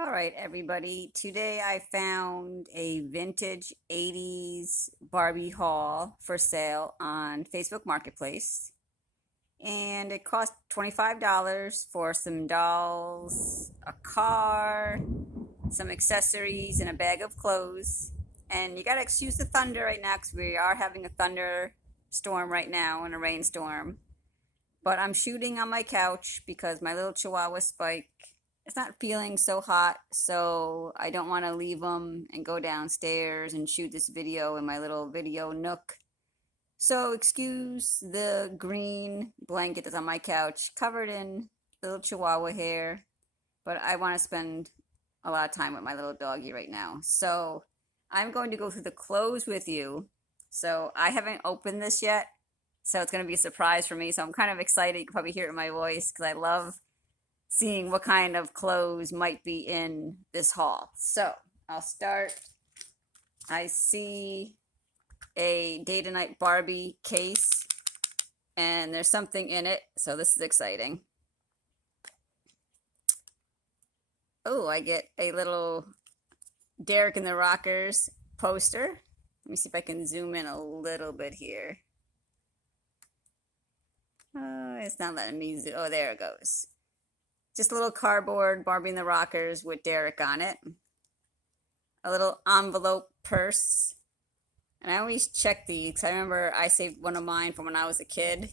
All right, everybody. Today I found a vintage 80s Barbie haul for sale on Facebook Marketplace. And it cost $25 for some dolls, a car, some accessories, and a bag of clothes. And you gotta excuse the thunder right now because we are having a thunderstorm right now and a rainstorm. But I'm shooting on my couch because my little Chihuahua Spike is not feeling so hot, so I don't want to leave him and go downstairs and shoot this video in my little video nook. So excuse the green blanket that's on my couch, covered in little Chihuahua hair, but I want to spend a lot of time with my little doggy right now. So I'm going to go through the clothes with you. So I haven't opened this yet, so it's going to be a surprise for me. So I'm kind of excited. You can probably hear it in my voice because I love seeing what kind of clothes might be in this haul. So I'll start. I see a day to night Barbie case, and there's something in it, so this is exciting. Oh, I get a little Derek and the Rockers poster. Let me see if I can zoom in a little bit here. It's not letting me zoom. Oh, there it goes. Just a little cardboard Barbie and the Rockers with Derek on it. A little envelope purse. And I always check these because I remember I saved one of mine from when I was a kid.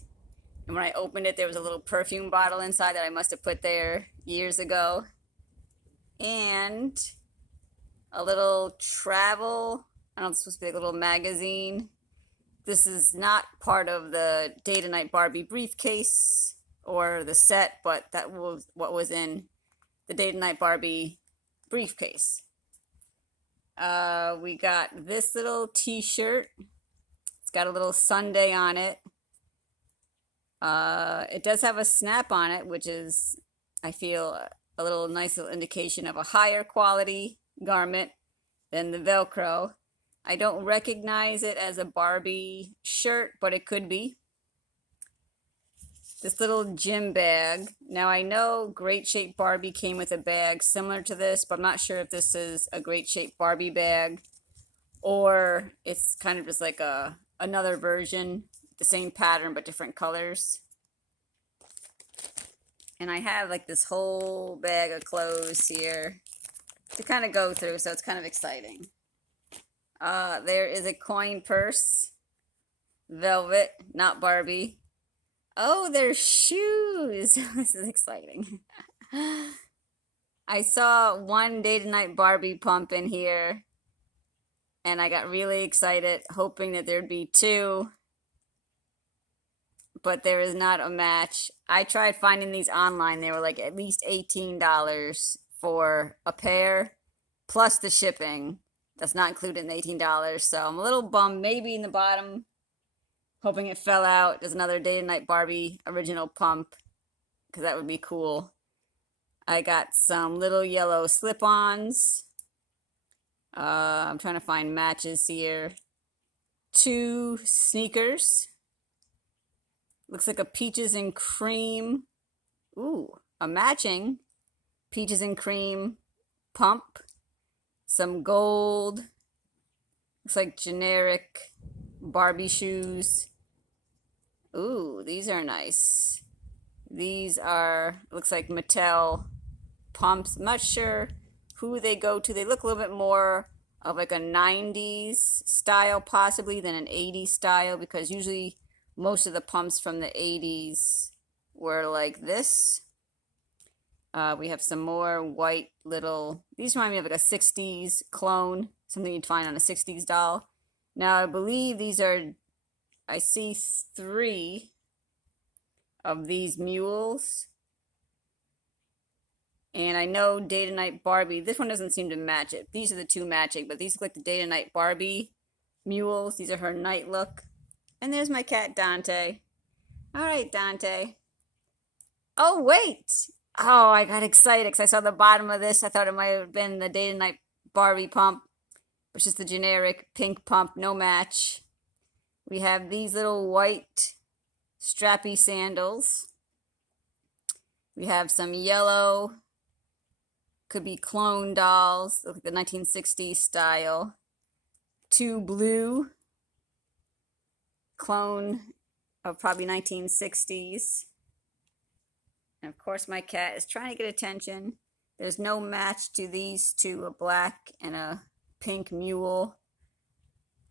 And when I opened it, there was a little perfume bottle inside that I must have put there years ago. And a little travel, I don't know, it's supposed to be like a little magazine. This is not part of the Day to Night Barbie briefcase or the set, but that was what was in the Day to Night Barbie briefcase. We got this little t-shirt. It's got a little Sunday on it. It does have a snap on it, which is, I feel, a little nice little indication of a higher quality garment than the Velcro. I don't recognize it as a Barbie shirt, but it could be. This little gym bag. Now I know Great Shape Barbie came with a bag similar to this, but I'm not sure if this is a Great Shape Barbie bag or it's kind of just like another version, the same pattern but different colors. And I have like this whole bag of clothes here to kind of go through, so it's kind of exciting. There is a coin purse, velvet, not Barbie. Oh, there's shoes. This is exciting. I saw one Day to Night Barbie pump in here, and I got really excited, hoping that there'd be two, but there is not a match. I tried finding these online. They were like at least $18 for a pair, plus the shipping. That's not included in the $18, so I'm a little bummed. Maybe in the bottom, hoping it fell out. There's another Day to Night Barbie original pump, because that would be cool. I got some little yellow slip-ons. I'm trying to find matches here. Two sneakers. Looks like a peaches and cream. Ooh, a matching peaches and cream pump. Some gold. Looks like generic Barbie shoes. Ooh, these are nice. These are, looks like Mattel pumps. I'm not sure who they go to. They look a little bit more of like a 90s style possibly than an 80s style, because usually most of the pumps from the 80s were like this. We have some more white little, these remind me of like a 60s clone, something you'd find on a 60s doll. Now I believe these are, I see 3 of these mules. And I know Day to Night Barbie, this one doesn't seem to match it. These are the two matching, but these look like the Day to Night Barbie mules. These are her night look. And there's my cat, Dante. All right, Dante. Oh, wait. Oh, I got excited because I saw the bottom of this. I thought it might have been the Day to Night Barbie pump, which is the generic pink pump, no match. We have these little white strappy sandals. We have some yellow Could be clone dolls, like the 1960s style. 2 blue, clone of probably 1960s. And of course my cat is trying to get attention. There's no match to these two, a black and a pink mule.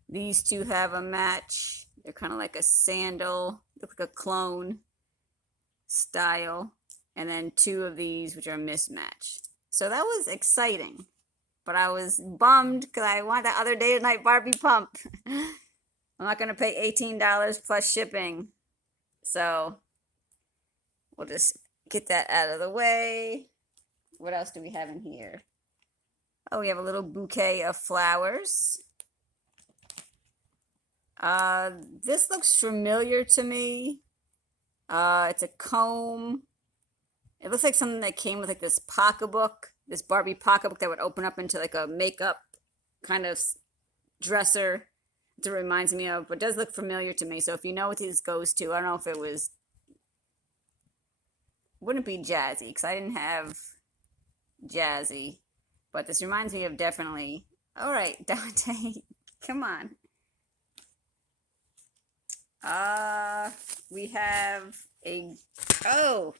These two have a match. They're kind of like a sandal, look like a clone style. And then 2 of these, which are a mismatch. So that was exciting. But I was bummed because I want that other day to night Barbie pump. I'm not going to pay $18 plus shipping. So we'll just get that out of the way. What else do we have in here? Oh, we have a little bouquet of flowers. This looks familiar to me. It's a comb. It looks like something that came with like this pocketbook, this Barbie pocketbook that would open up into like a makeup kind of dresser. It reminds me of, but it does look familiar to me. So if you know what this goes to, I don't know if it was, wouldn't be Jazzy because I didn't have Jazzy, but this reminds me of definitely. All right, Dante, come on. We have a, oh,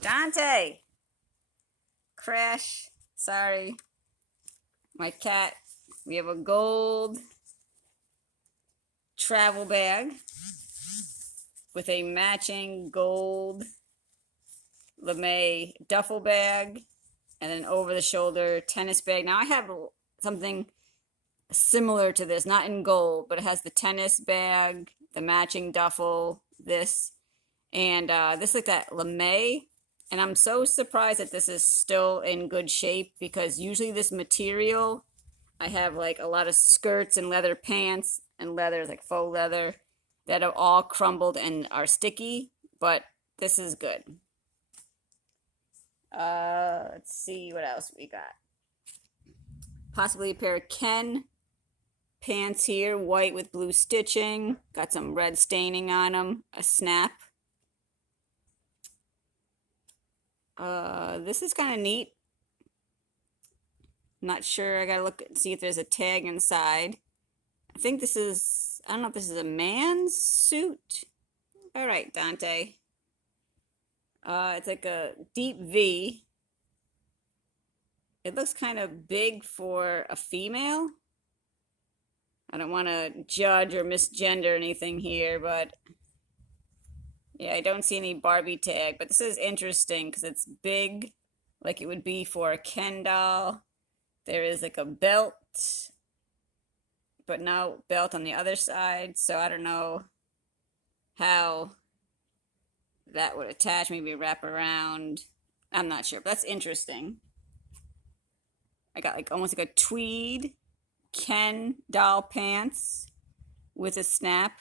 Dante, crash, sorry, my cat. We have a gold travel bag with a matching gold lame duffel bag and an over-the-shoulder tennis bag. Now I have something similar to this, not in gold, but it has the tennis bag, the matching duffel, this, and this like that lame. And I'm so surprised that this is still in good shape because usually this material, I have like a lot of skirts and leather pants and leathers, like faux leather, that are all crumbled and are sticky, but this is good. Let's see what else we got. Possibly a pair of Ken pants here, white with blue stitching, got some red staining on them, a snap. This is kind of neat. Not sure, I gotta look and see if there's a tag inside. I think this is, I don't know if this is a man's suit. All right, Dante. It's like a deep V. It looks kind of big for a female. I don't want to judge or misgender anything here, but yeah, I don't see any Barbie tag, but this is interesting because it's big, like it would be for a Ken doll. There is like a belt, but no belt on the other side, so I don't know how that would attach, maybe wrap around. I'm not sure, but that's interesting. I got like almost like a tweed Ken doll pants with a snap.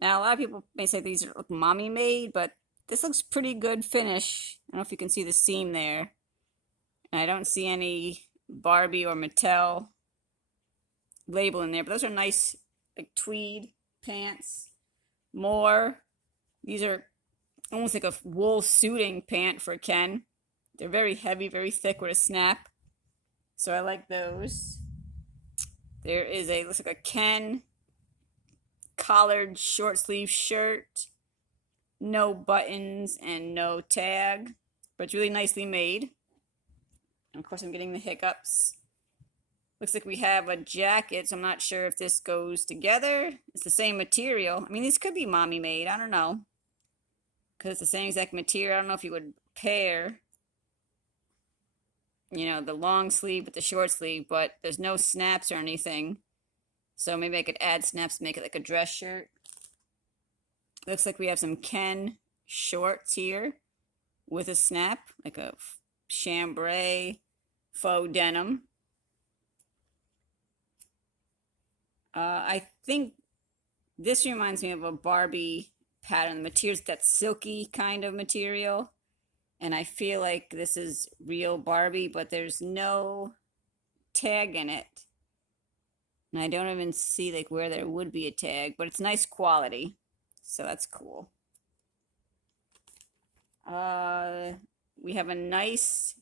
Now, a lot of people may say these are look mommy made, but this looks pretty good finish. I don't know if you can see the seam there. And I don't see any Barbie or Mattel label in there, but those are nice like tweed pants. More, these are almost like a wool suiting pant for Ken. They're very heavy, very thick with a snap. So I like those. There is a, looks like a Ken collared short sleeve shirt. No buttons and no tag, but it's really nicely made. And of course I'm getting the hiccups. Looks like we have a jacket, so I'm not sure if this goes together. It's the same material. I mean, these could be mommy made, I don't know. Because it's the same exact material. I don't know if you would pair, you know, the long sleeve with the short sleeve, but there's no snaps or anything. So maybe I could add snaps to make it like a dress shirt. Looks like we have some Ken shorts here with a snap, like a chambray faux denim. I think this reminds me of a Barbie pattern. The material's that silky kind of material. And I feel like this is real Barbie, but there's no tag in it. And I don't even see like where there would be a tag, but it's nice quality. So that's cool. We have a nice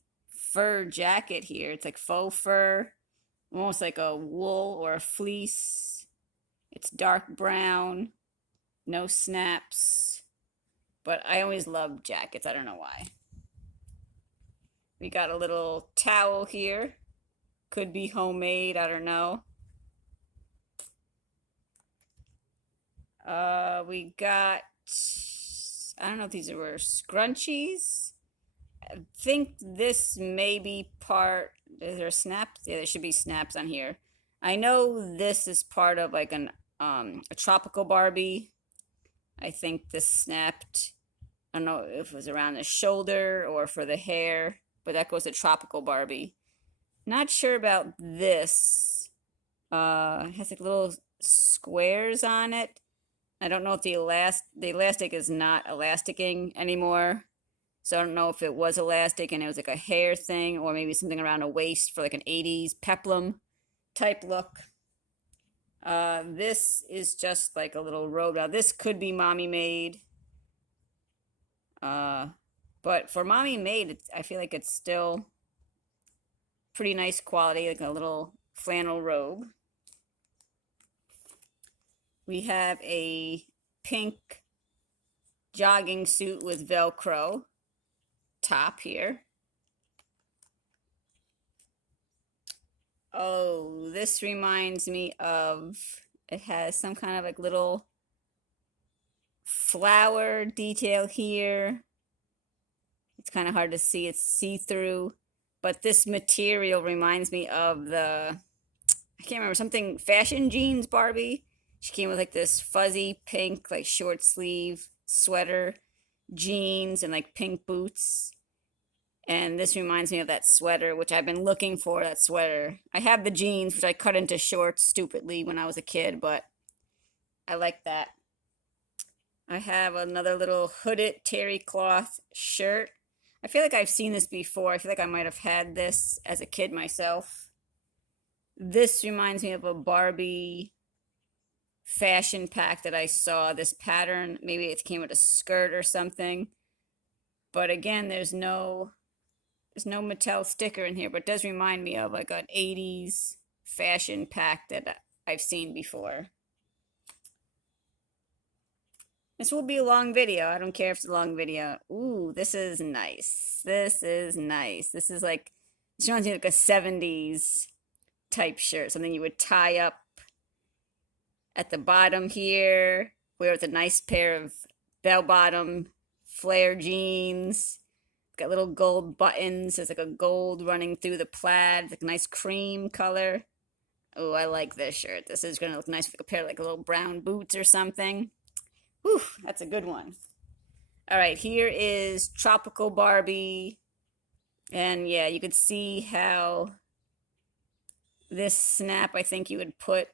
fur jacket here. It's like faux fur, almost like a wool or a fleece. It's dark brown, no snaps, but I always love jackets. I don't know why. We got a little towel here. Could be homemade, I don't know. We got, I don't know if these were scrunchies. I think this may be part, is there snaps? Yeah, there should be snaps on here. I know this is part of like a tropical Barbie. I think this snapped, I don't know if it was around the shoulder or for the hair, but that goes to tropical Barbie. Not sure about this. It has like little squares on it. I don't know if the elastic is not elasticing anymore. So I don't know if it was elastic and it was like a hair thing or maybe something around a waist for like an 80s peplum type look. This is just like a little robe. Now this could be mommy made. But for mommy made, I feel like it's still pretty nice quality, like a little flannel robe. We have a pink jogging suit with Velcro top here. Oh, this reminds me of, it has some kind of like little flower detail here. It's kind of hard to see, it's see-through, but this material reminds me of the, I can't remember, something fashion jeans Barbie. She came with like this fuzzy pink, like short sleeve sweater, jeans, and like pink boots. And this reminds me of that sweater, which I've been looking for, that sweater. I have the jeans, which I cut into shorts stupidly when I was a kid, but I like that. I have another little hooded terry cloth shirt. I feel like I've seen this before. I feel like I might have had this as a kid myself. This reminds me of a Barbie fashion pack that I saw. This pattern, maybe it came with a skirt or something. But again, there's no Mattel sticker in here, but it does remind me of like an 80s fashion pack that I've seen before. This will be a long video. I don't care if it's a long video. Ooh, this is nice. This is nice. This is like, this reminds me of like a 70s type shirt. Something you would tie up at the bottom here. Wear with a nice pair of bell-bottom flare jeans. Got little gold buttons. There's like a gold running through the plaid. It's like a nice cream color. Oh, I like this shirt. This is gonna look nice with a pair of like little brown boots or something. Whew, that's a good one. All right, here is Tropical Barbie. And yeah, you could see how this snap, I think you would put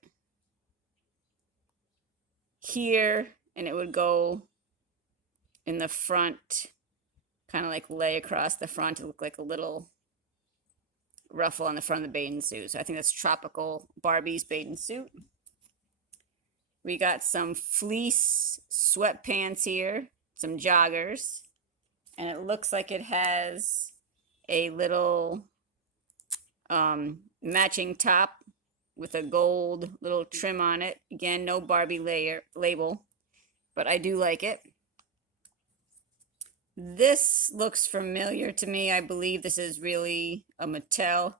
here and it would go in the front, kind of like lay across the front to look like a little ruffle on the front of the bathing suit. So I think that's Tropical Barbie's bathing suit. We got some fleece sweatpants here, some joggers, and it looks like it has a little matching top with a gold little trim on it. Again, no Barbie label, but I do like it. This looks familiar to me. I believe this is really a Mattel.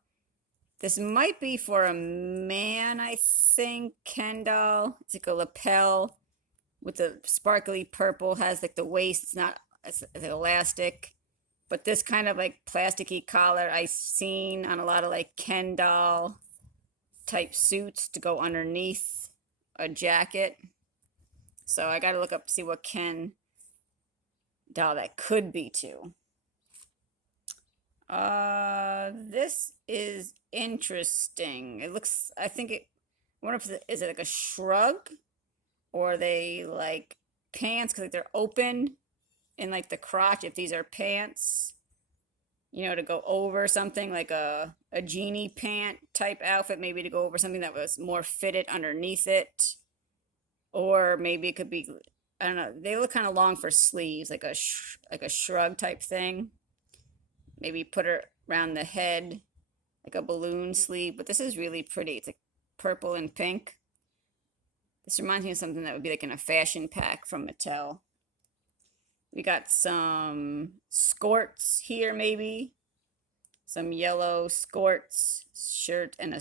This might be for a man, I think. Ken doll. It's like a lapel with the sparkly purple. Has like the waist. It's not, it's elastic. But this kind of like plasticky collar I've seen on a lot of like Ken doll type suits to go underneath a jacket. So I got to look up to see what Ken doll that could be too. This is interesting. It looks, I think it, I wonder if is it like a shrug or are they like pants because like they're open in like the crotch if these are pants, you know, to go over something like a genie pant type outfit, maybe to go over something that was more fitted underneath it. Or maybe it could be, I don't know, they look kind of long for sleeves, like a shrug type thing. Maybe put her around the head, like a balloon sleeve. But this is really pretty. It's like purple and pink. This reminds me of something that would be like in a fashion pack from Mattel. We got some skirts here, maybe. Some yellow skirts, shirt and a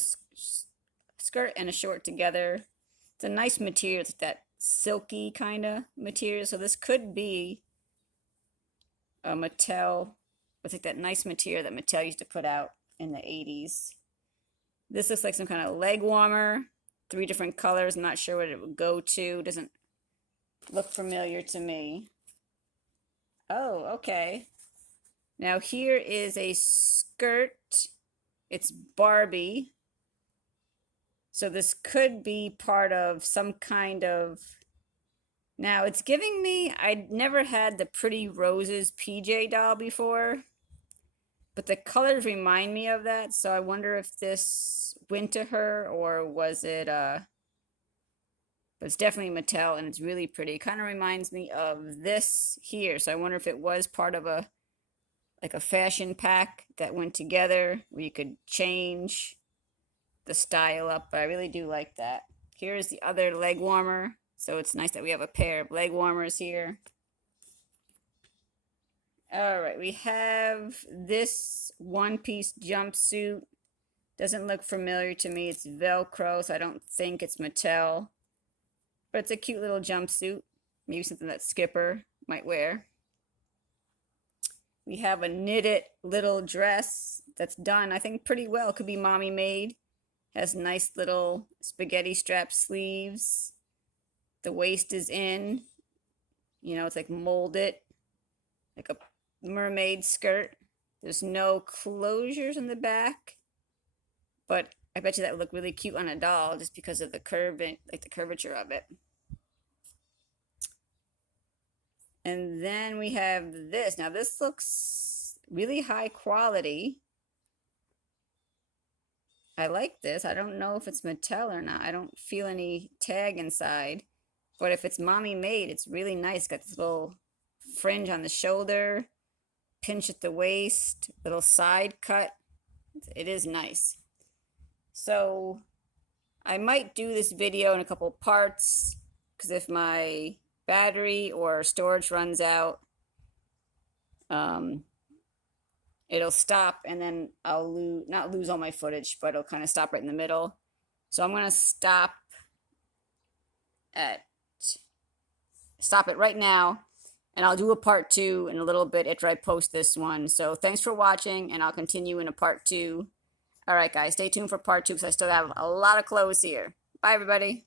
skirt and a short together. It's a nice material. It's that silky kind of material. So this could be a Mattel. It's like that nice material that Mattel used to put out in the 80s. This looks like some kind of leg warmer. 3 different colors. I'm not sure what it would go to. Doesn't look familiar to me. Oh, okay. Now here is a skirt. It's Barbie. So this could be part of some kind of... Now it's giving me... I'd never had the Pretty Roses PJ doll before. But the colors remind me of that. So I wonder if this went to her or was it... But it's definitely Mattel and it's really pretty. It kind of reminds me of this here. So I wonder if it was part of a... like a fashion pack that went together where you could change the style up, but I really do like that. Here's the other leg warmer, so it's nice that we have a pair of leg warmers here. All right, we have this one-piece jumpsuit. Doesn't look familiar to me. It's Velcro, so I don't think it's Mattel, but it's a cute little jumpsuit. Maybe something that Skipper might wear. We have a knitted little dress that's done, I think, pretty well. Could be mommy made. Has nice little spaghetti strap sleeves. The waist is in. You know, it's like molded. Like a mermaid skirt. There's no closures in the back. But I bet you that would look really cute on a doll just because of the curve, like the curvature of it. And then we have this. Now this looks really high quality. I like this. I don't know if it's Mattel or not. I don't feel any tag inside. But if it's mommy made, it's really nice. Got this little fringe on the shoulder, pinch at the waist, little side cut. It is nice. So I might do this video in a couple parts because if my battery or storage runs out, it'll stop and then I'll not lose all my footage, but it'll kind of stop right in the middle. So I'm going to stop it right now, and I'll do a part 2 in a little bit after I post this one. So thanks for watching, and I'll continue in a part 2. All right, guys, stay tuned for part 2 because I still have a lot of clothes here. Bye, everybody.